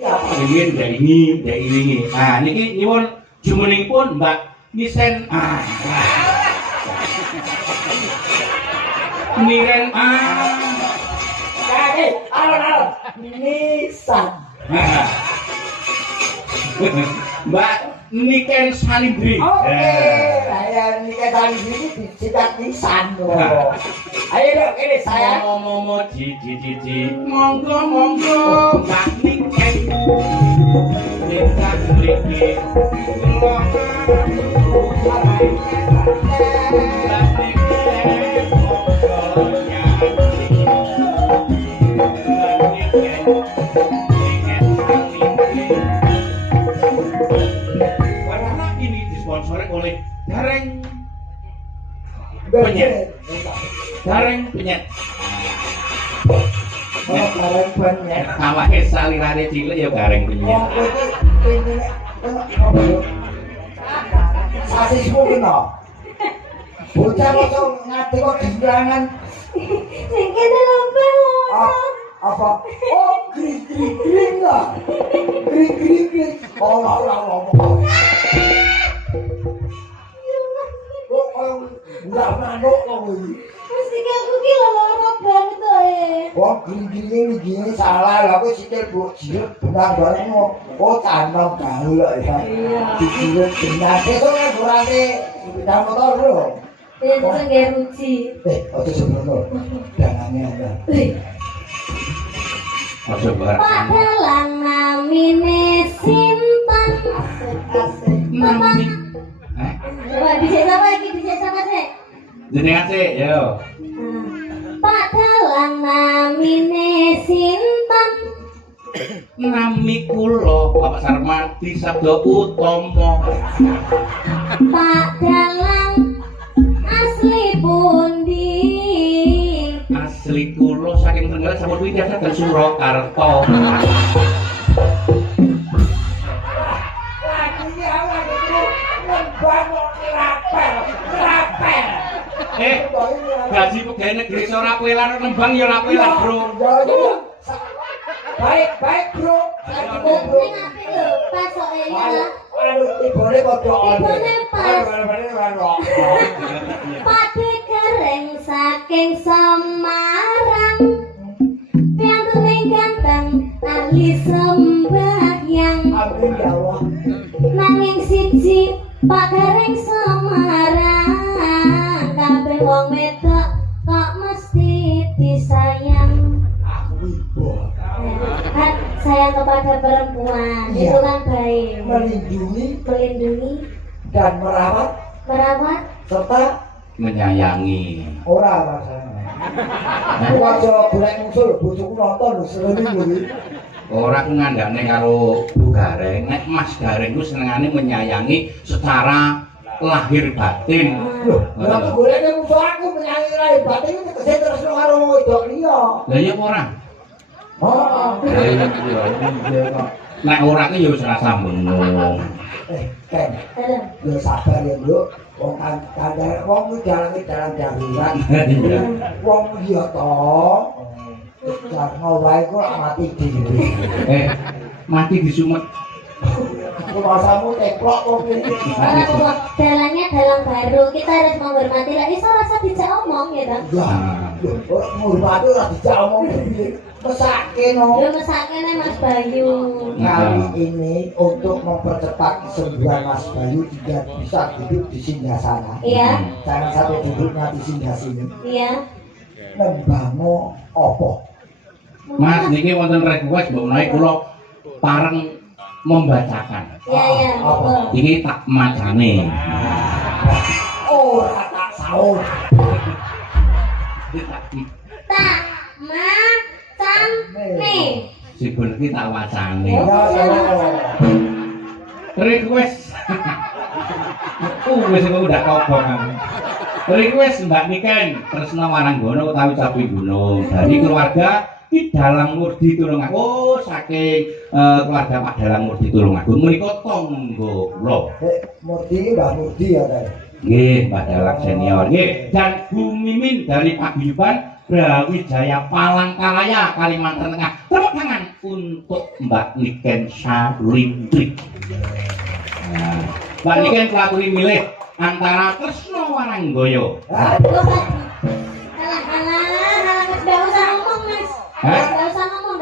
Ingin ini. Nah, niki nyuwun jumenengipun Mbak Nisen. Niren alon Nisan. Mbak Niken Salindri. Oke, saya Niken Salindri disikat Nisan. Ayo dong, ini saya. Momo ji. Monggo Mbak Niken. Niken mriki. Karena ini disponsori oleh Gareng Penyet. Gareng Penyet. Awake salirane cilik ya Gareng Penyet. Sasismu kena. Bocah kok ngati kok dilangan. Sing kene lomba. Apa? Oh, gring lah. Gring. Oh, ora ngomong. Enggak manuk kok iki. Mesti aku ki loro banget ae. Oh, gring salah lha kok sikil Bu Jiut benang bareng. Oh, tanam gaul ya. Iya. Jiut benang kok ngurane sepeda motor lho. Ya bisa nggak ruci. Ojo sebrono. Dangane ana. Ojo barang. Padalang namine Sintan. Asik. Nami. Coba dicek sama sih. Jenengan sih, yo. Padalang namine Sintan. Nami kula Bapak Sarmadi Sabda Utomo. Padalang asli pundi. Asli kula saking Trenggalek sampun windah dateng Surakarta. Gaji pegawai negeri ora pelan nembang ya ora pelan, Bro. Baik, Bro. Ning apik lho, pas kok ya. Aduh, ibune padha ana. Ibune pas. Pade Gareng saking Semarang. Piantuning ganteng ahli sembahyang. Amin ya Allah. Nanging siji Pak Gareng Semarang. Kabeh wong wedok kok mesti disayang. Aku ibu. Kan sayang kepada perempuan itu kan baik. Melindungi Dan merawat serta menyayangi. ora rasane. Aku aja golek musuh bojoku nonton seleni kuwi. Ora ku ngandane karo Bu Gareng, nek Mas Gareng ku senengane menyayangi secara lahir batin. Lho, aku golek musuh aku menyayangi lahir batin iki tegese terus karo wedok liya. Lah iya apa ora? Nek ora ku ya wis ora sambung. Ken. Yo sabar ya, Nduk. Wong kandhane wong ku jalane dalan darurat. Wong liya to. Jangan wae kok mati dhewe. Mati disumet. Kuasamu teplok kok iki. Dalannya dalang baru, kita harus menghormati lah. Iso rasa dijak omong ya, Bang. Ya, menghormati ora dijak omong piye. Mesake no. Ya mesakene Mas Bayu. Kali ini untuk mempercepat kesembuhan Mas Bayu tidak bisa duduk di singgasana. Iya. Jangan sampai duduknya di singgah sini. Iya. Nembangmu opo? Mas niki wonten request mbok menawi kula pareng membacakan. Iya, betul. Iki tak macane. Ora tak saur. Tak macane. Sipun iki tak wacane. Ya. Request. Wis kok udah kobong. Request Mbak Niken Tresna Waranggono utawi Capi Gunung dari keluarga Ki Dalang Murdi Tulungagung. Oh, saking keluarga Pak Dalang Murdi Tulungagung menika tangga kula. Murdi Mbah Murdi ya, Teh. Nggih, Mbak Dalang senior. Nggih, dan Bu Mimin dari Paguyuban Brawijaya Palangkaraya Kalimantan Tengah. Tepuk tangan untuk Mbak Niken Sarindri. Nah, Mbak Niken pelaturi milih antara Tresno Waranggoyo. Nggak usah ngomong mas. Hah? Nggak usah ngomong.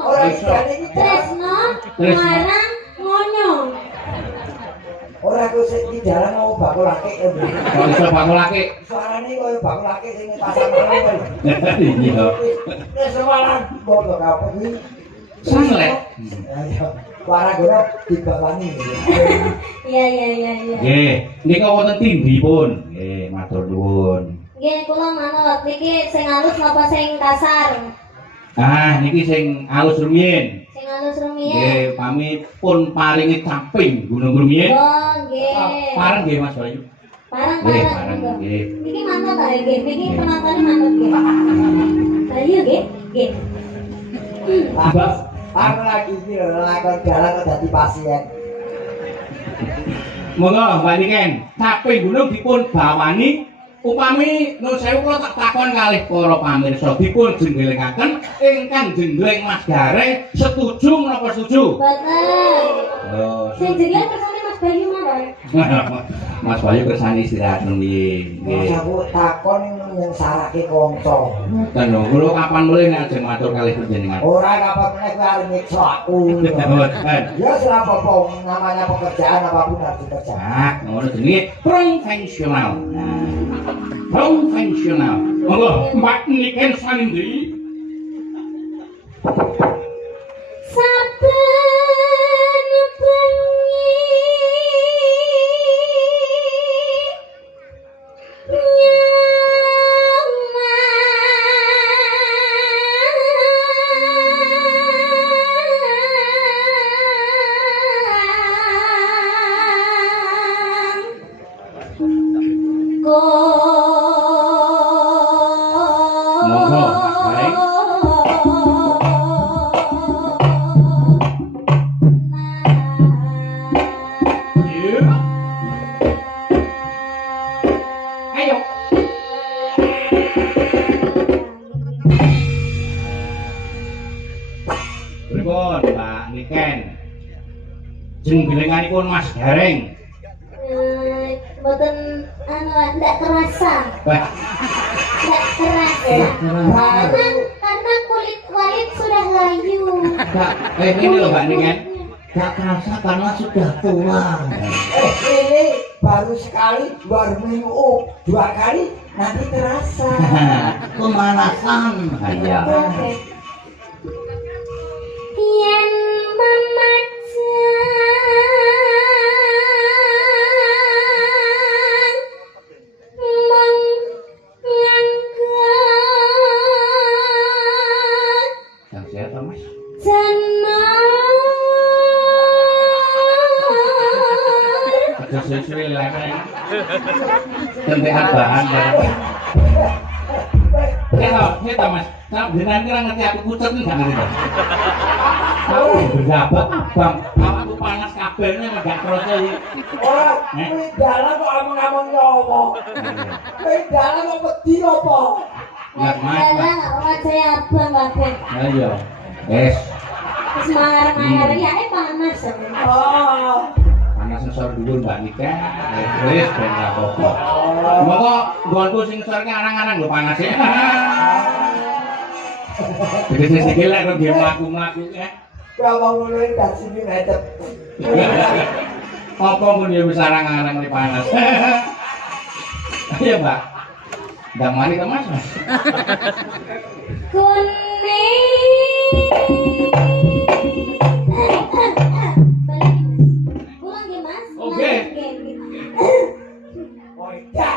Orang jadi ini Tresno, Warang, Ngonyong. orang aku di jalan mau bakul laki ya. Kalau iso bakul laki. Suarane koyo bakul laki sing pasar malam. Iya. Wis sewalan bodo apa iki? Sanlet. Ayo, para gono dibawani. Iya. Nggih, nika wonten tindipun. Nggih, matur nuwun. Nggih, kula manut niki sing halus napa sing kasar? Ah, niki sing alus rumiyin. Sing halus rumiyin. Nggih, pami pun paringi caping gunung rumiyin. Oh, nggih. Pareng nggih Mas Bayu. Parang. Nggih. Niki mantap ta nggih. Niki penontonnya mantap nggih. Ayo nggih. Abas, aku lagi iki lho lakon jalan kok dadi pasien. Monggo Mbak Niken, caping gunung dipun bawani upami nun sewu kula tak takon kalih para pamirsa dipun jenggelengaken ingkang jenggleng Mas Gareng setuju menapa setuju? Betul. Oh, Sing jenenge kersane Mas Bayu mawon. Mas Bayu kersane istirahat nggih. Mas aku takon yang sarake kanca. Ten lho, kula kapan mulih nek ajeng matur kalih panjenengan. Ora kapan meneh kowe arep nyiksa aku. Mboten. Ya ora apa-apa, namanya pekerjaan apapun harus dikerjakan. Ah, ngono jenenge profesional. Nah, profesional. Monggo Mbak Niken Sarindri. Saben Monggo, Mas Baik. Yuk. Ayo. Pripun Mbak Niken? Jenggelenganipun Mas Gareng. Mboten anu ndak kerasa. Wah, Ndak kerasa. Karena kulit walit sudah layu. Kak, ini loh Mbak Niken. Gak kerasa karena sudah tua. Ini baru sekali, baru minum 2 kali, nanti terasa. Pemanasan. Iya. Yen memacang Yang sehat Mas. Jenar Sesuai leleng. Tentean bahan barang. Kita Mas. Nah, jenengan kira ngerti aku pucet nih gak ngerti to. Aku berjabat abang. Aku panas kabelnya enggak kroso iki. Orang, ini dalam kok ngomong-ngomong nyowo. Ini dalam kok wedi apa? Enggak Mas. wajah abang kabeh. Lah iya. Wes, Wis mangar-mangar ya panas. Oh, panas ngesor dhuwur Mbak Nika. Wes ben gak apa-apa. Moko nggonku sing ngesorke arang-arang lho panase. Jadi sikil lek nggih mlaku-mlaku ya. kalau mulai dari sini ngedep. Apa pun ya bisa arang-arang nih panas. Ayo Mbak. Ndang mari ke Mas. Pulang ya Mas. Oke. Oh iya.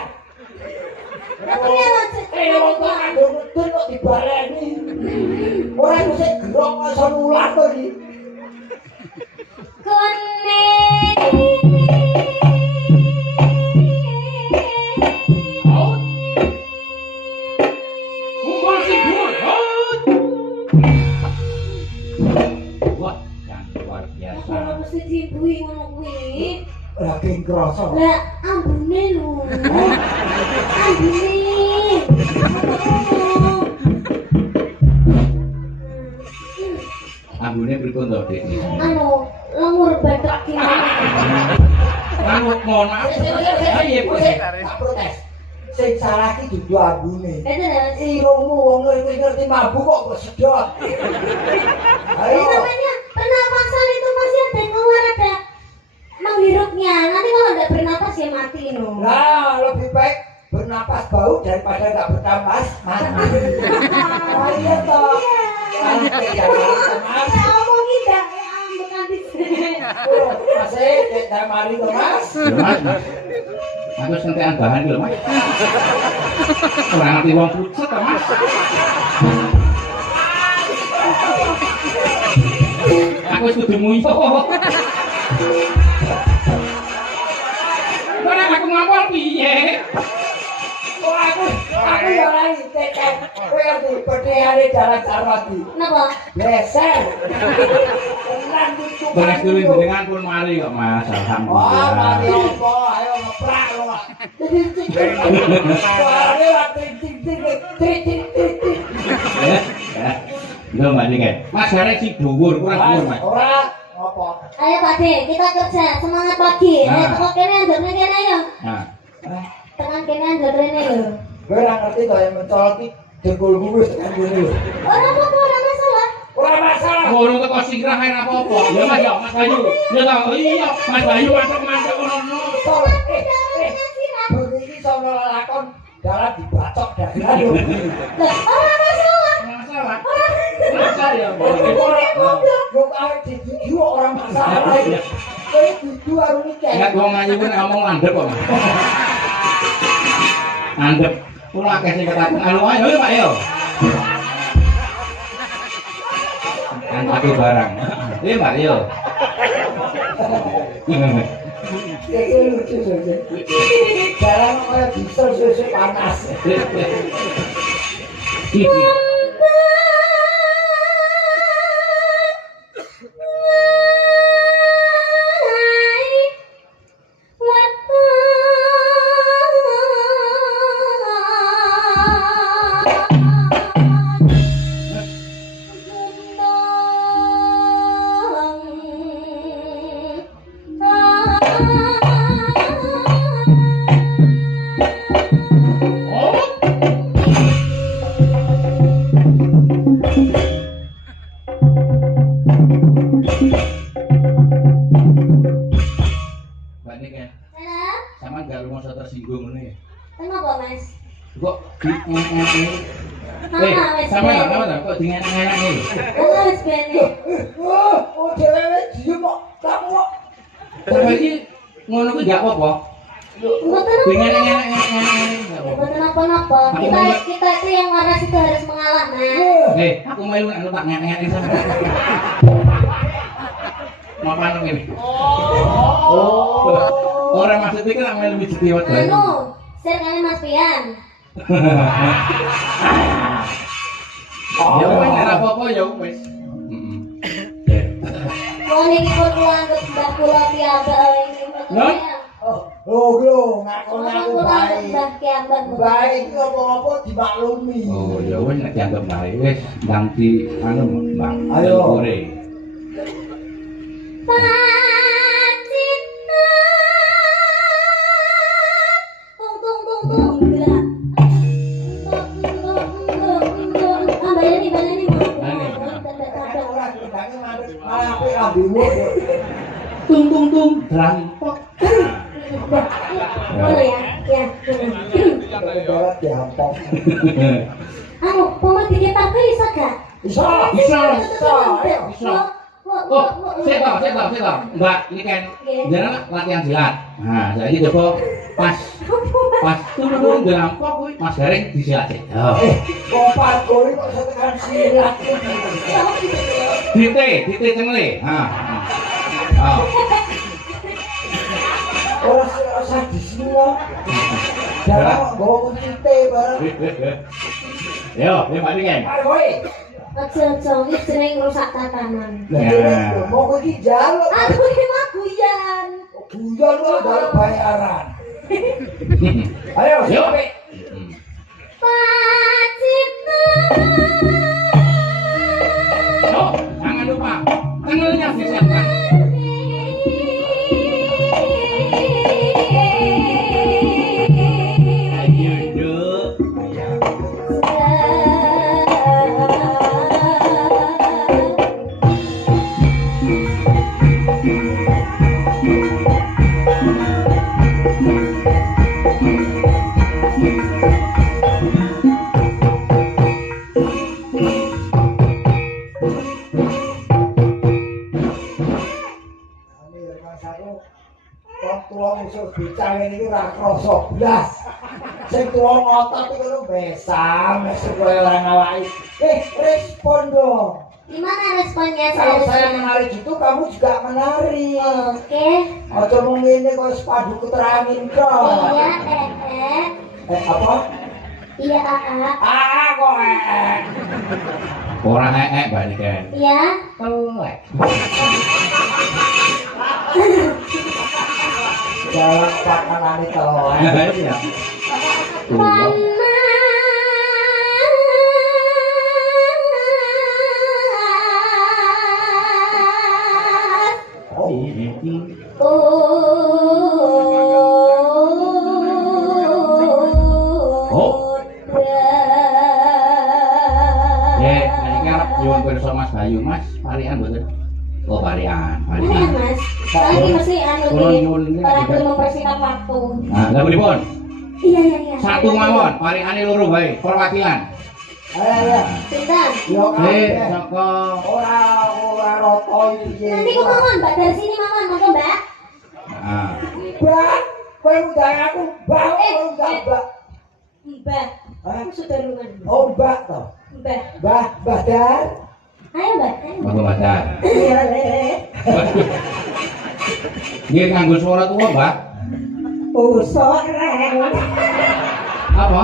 Tapi ya Wong kok kandung medun kok dibaleni. Ora bisa gerok iso nular to iki. Kumpul si Bur. Wah, yang luar biasa. Kalau mesti dibui ngono kuwi. Lagi krasa. Lah ambune lho. Ambune. pripun to, Dik? Anu, lemur badak gimana? Anu mohon maaf. Ah iya, Bu. Tak protes. Sing salah ki dudu ambune. Itu dah. Irungmu wong ngerti mabuk kok sedot. Ini Ayo. namanya pernapasan itu masih ada yang keluar ada menghirupnya. Nanti kalau nggak bernapas ya mati no. Nah, lebih baik bernapas bau daripada nggak bernapas mati. Oh iya toh. Mas. Saya ngomongin dah, bukan di sini. Masih tidak mari to, Mas. Lho, Mas. Aku sentean bahan lho, Mas. Ora ngerti wong pucet to, Mas. Aku wis kudu muyo. Ora aku ngapal piye? Oh, aku ya lagi tekek. Kowe ngerti bedheane jalan Sarwati. Kenapa? Geser. Tenan cucu. Beres dulu jenengan pun mari kok, Mas. Oh, Alhamdulillah. mari opo? Ayo ngeprak lho, Mas. Suarane lak ting ting. Ya. Lho, Mbak Dik. Mas garek sing dhuwur, kurang dhuwur, Mas. Ora ngopo. Ayo Pak De, kita kerja semangat pagi. Ayo tekan kene andurne kene ayo. Nah, Tekan kene andurne lho. Kowe ora ngerti to yang mencolot ki dengkulmu wis tekan kene lho. Ora apa-apa, ora masalah. Ora masalah. ngono teko sigrah ae apa-apa. Ya Mas, ya Mas Bayu. Ya ta, iya, Mas Bayu masuk ngono. Begini sono lakon dalan dibacok dalan lho. Lah, ora masalah. Masalah. Masalah ya. Yo awake dituju ora masalah. Kowe dudu karo nikah. Enggak wong ngayu ku ngomong landhep kok, Mas. Landhep. Kulo akeh sing ketaken. Anu ayo Pak yo. Kan pakai barang. Iya Pak yo. Iki lucu saja. Jalan kaya diesel sesuk panas. Mbak Dik ya. Halo? Sama enggak rumah tersinggung ngene ya. Kenapa, Mas? Kok di sama kok dengan-enak iki. Oh, wis bene. Oh, dhewe diem kok. Kamu kok Tapi iki ngono ku enggak apa-apa. Mboten Dengan-enak Mboten apa-apa. Kita itu yang waras itu harus mengalah, Mas. aku melu nek tak ngene-ngene sama. Mapan ngene. Ora maksud iki lak melu mijiti wae. Anu, sir kali Mas Pian. Ya wis ora apa-apa ya wis. Wong iki pun kula anggap mbah kula piyambak iki. Non? lho ngakon aku Kula anggap baik. mbah piyambak. Baik iki apa-apa dimaklumi. Oh ya wis nek dianggap bae wis ndang di anu Bang. Ayo. Ore. Pacita. Tung gerak. Baleni. Ora gedane malah apik ambimu. Tung rampok. Boleh ya. Barat diampok. Anu, pemain tiga partai bisa gak? Bisa. Bisa. Oh, saya tahu. Mbak, ini kan jangan latihan silat. Nah, jadi coba pas turun rampok kuwi Mas Garing disilat. Oh. Kompat kowe kok setekan silat. Dite cengle. Ha. Oh. Ora usah disilat. Jangan nggawa kuncite bareng. Yo, Pak Dik. Ayo kowe. Aja iki sering rusak tatanan. Lah dhewe mau kowe iki jaluk. Aku iki mah guyan. Guyon lu jaluk bayaran. Ayo, Yo. Pacita. Oh, jangan lupa Tangannya disiapkan. Ayo, Duk. Musuh bicara ini ora krasa blas. Sing tuwa ngotot iku lho besam supaya orang awake. Respon dong. Gimana responnya Kalau saya menari gitu kamu juga menari. Oke. Aja mung ngene kok sepadu keterangin kok. Iya, Apa? Iya, Kok Ora Mbak Niken. Iya. Telek. Jalan pakanane telek. Iya. Oh, Nyuwun pirsa Mas Bayu, Mas, parian mboten? Oh, parian. Iya, Mas. Lagi mesti anu iki. Para belum mempersingkat waktu. Nah, lha pripun? Iya. Satu mawon, pariane loro bae, perwakilan. ayo. Pinten? Yo Saka ora roto iki. Nanti ku mawon, Mbak, dari sini mawon, monggo, Mbak. Nah, Mbak, kowe undang aku, Mbak, kowe undang Mbak. Mbak. Aku sudah lungan. Oh, Mbak toh. Mbak. Mbah Dar. Ayo, Mbak. monggo Mas Dar. Iya, Nggih kanggo swara tuwa, Mbak. usuk reng. Apa?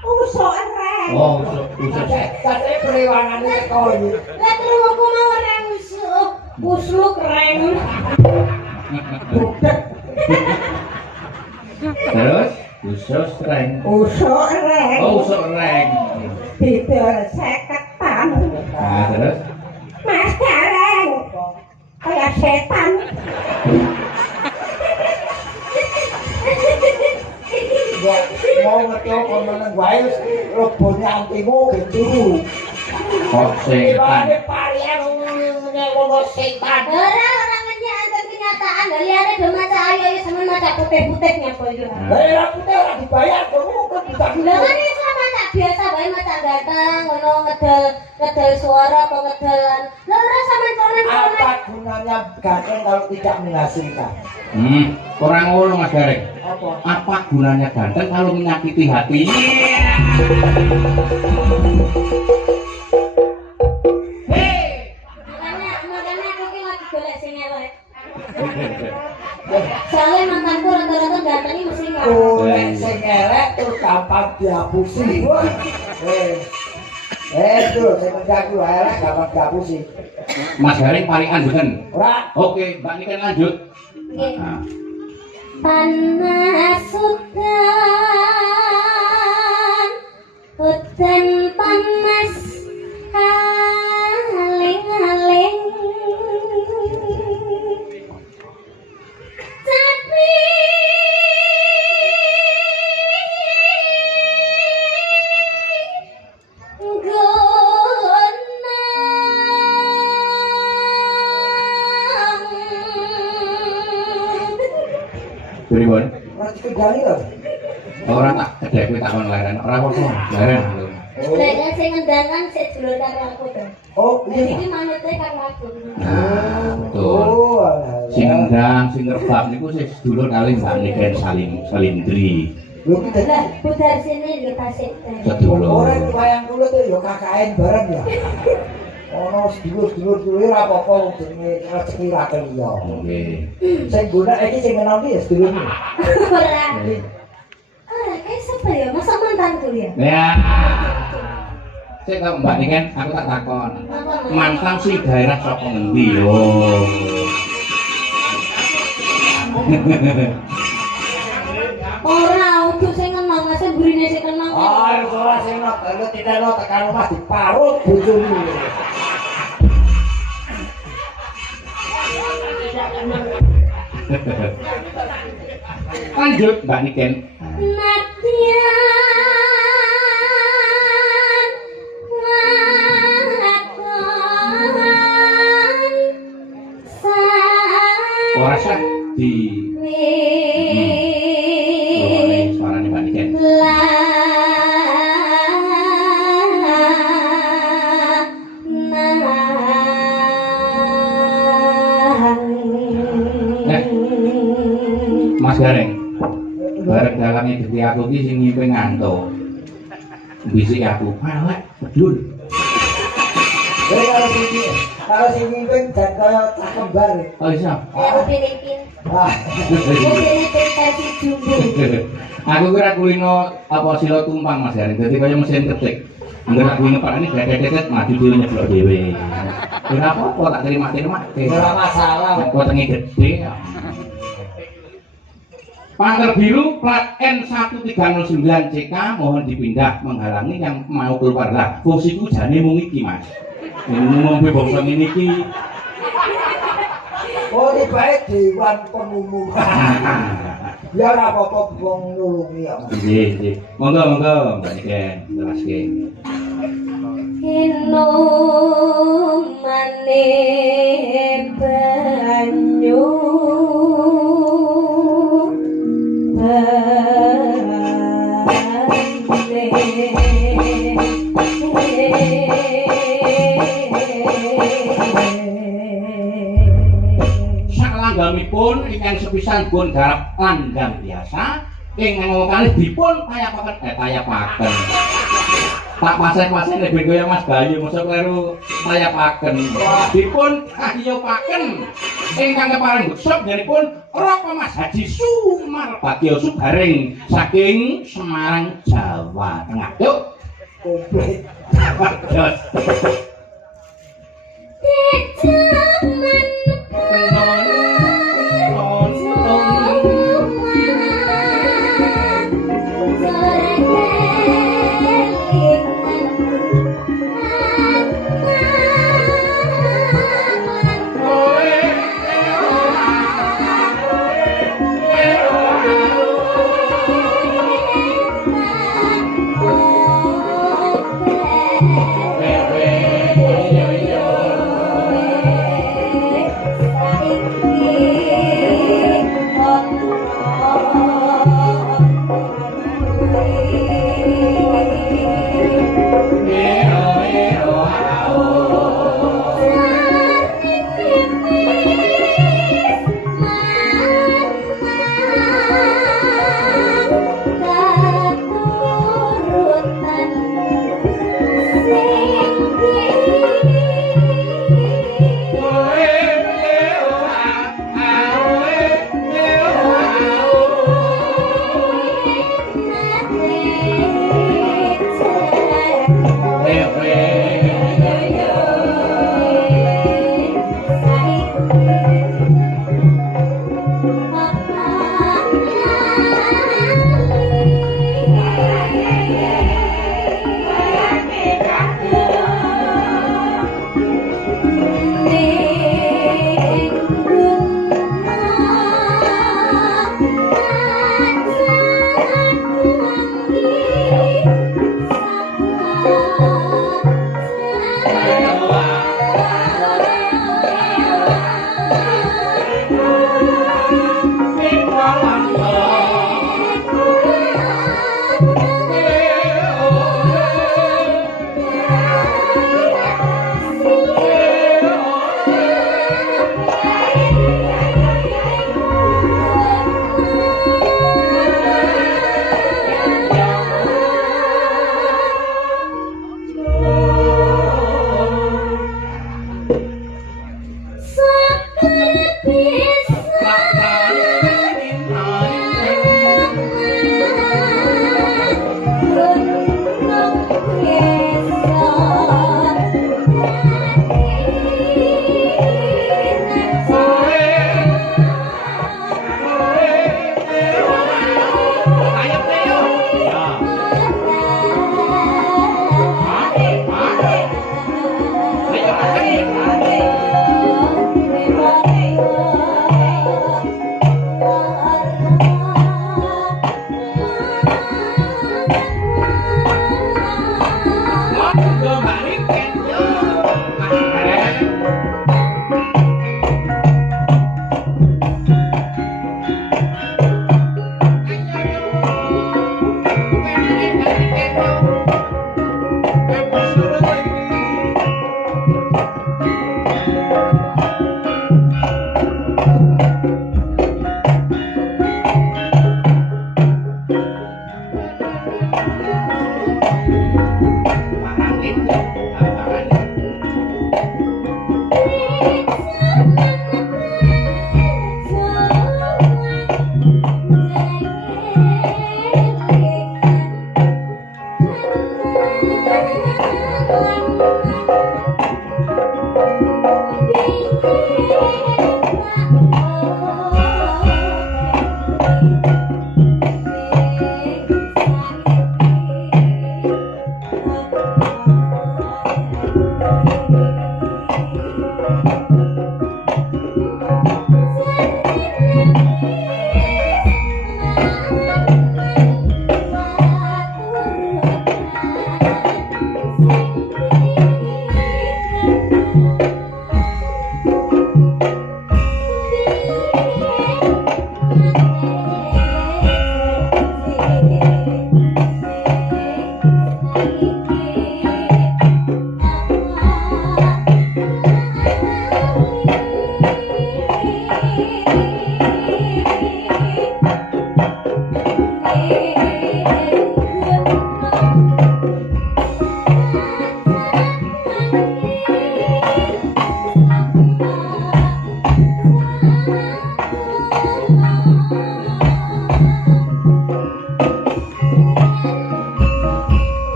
Usuk reng. Oh, usuk. Katanya periwangane teko iki. Lah terus aku mau reng usuk. Usluk reng. Budek. Terus usus reng. Usuk reng. Oh, usuk reng. Bidol 50-an. Nah, terus Mas Gareng. Kayak setan. Ya, mau ngeto kon meneng wae robone antimu gitu. kok setan. Parian ngomong setan. Orang menyadar kenyataan. Lihatnya do maca ayo sama maca putih-putihnya kok yo. Lah putih ora dibayar kok kok bisa Lah kan iki sama maca biasa wae maca ganteng ngono ngedel suara apa ngedelan. Lah ora sampean konen-konen. apa gunanya ganteng kalau tidak menghasilkan? Orang ngono Mas Gareng. Apa? Apa gunanya ganteng kalau menyakiti hati? Makanya aku ki lagi golek sing elek. Soalnya mantanku rata-rata gantengnya mesti nggak. Golek sing elek terus gampang dihapusi. Tuh, sing menjagu elek gampang dihapusi. Mas Gareng parian mboten? Ora, Oke, Mbak Niken lanjut. Nggih. Nah, Panas hutan panas aling-aling tapi pripun? ora dikendali lho. Ora tak kedek kowe takon leren. Ora apa-apa, leren. Lek sing ngendangan sik dulur karo aku to. Oh, iya. Iki manute karo aku. Nah, betul. Oh, Sing ngendang, sing ngerbab niku sing sedulur kali Mbak Niken Salindri. lho kita Lah budal sini nggih tasik. Sedulur. orang wayang dulu tuh ya KKN bareng ya. Ono sedulur-sedulur ora apa-apa jenenge rezeki ra keliya. Nggih. Sing guna iki sing menang iki ya sedulur. Ora. Kayak siapa ya? Masa mantanku ya? Ya. Sik kok Mbak Niken, aku tak takon. Mantan si daerah saka ngendi yo? Ora, udah sing kenal, masa burine sing kenal. Ah, ora sing nok, lu tidak nok tekan omah diparut bojone. Lanjut Mbak Niken. Ora sah di suarane Mbak Niken. Mas Gareng, bareng dalangnya dadi aku ki sing ngimpi ngantuk. Bisik aku, "Awak bedul." Kalau sing mimpin dan kaya tak kembar. Oh iya. Aku Filipin. Wah, Filipin versi jumbo. Aku kira kulino apa sila tumpang Mas Gareng. Dadi kaya mesin ketik. Enggak aku ngepar ini dedet mati dhewe nyeblok dhewe. Ora apa-apa tak terima-terima. ora masalah. Potongnya gede. Pagar biru plat N1309 CK mohon dipindah menghalangi yang mau keluar lah. Fungsiku jane mung iki Mas. Ngomong kowe bangsa ngene iki. Oh, ini baik dewan pengumum. Ya ora apa-apa wong nulungi ya. Nggih, nggih. Monggo Mbak Niken, jelaske. Inung mane banyu Salanggamipun ingkang sepisan pun garap langgam biasa ingkang kalih dipun payapaken tak paseh-paseh nek ben Mas Bayu mosok kleru payapaken dipun kahiyopaken ingkang kepareng guksop njenipun Raka Mas Haji Sumar Bagyo Sugaring saking Semarang Jawa Tengah. Yuk Komplit. Waduh.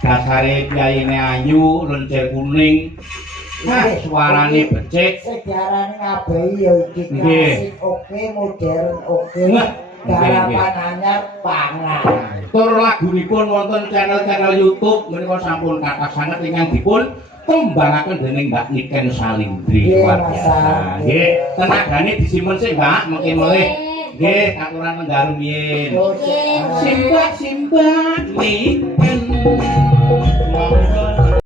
Dasare piyayine ayu, lencir kuning. Nah, suarane becik. Sejarane ngabehi ya iki klasik oke, modern oke. Garapan anyar pangan. Tur lagunipun wonten channel-channel YouTube menika sampun kathah sanget ingkang dipun tembangaken dening Mbak Niken Salindri. Luar biasa. Nggih, tenagane disimpen sik, Mbak, mengke melih. Nggih, aturan menggaru yen. Simbak Niken. Monggo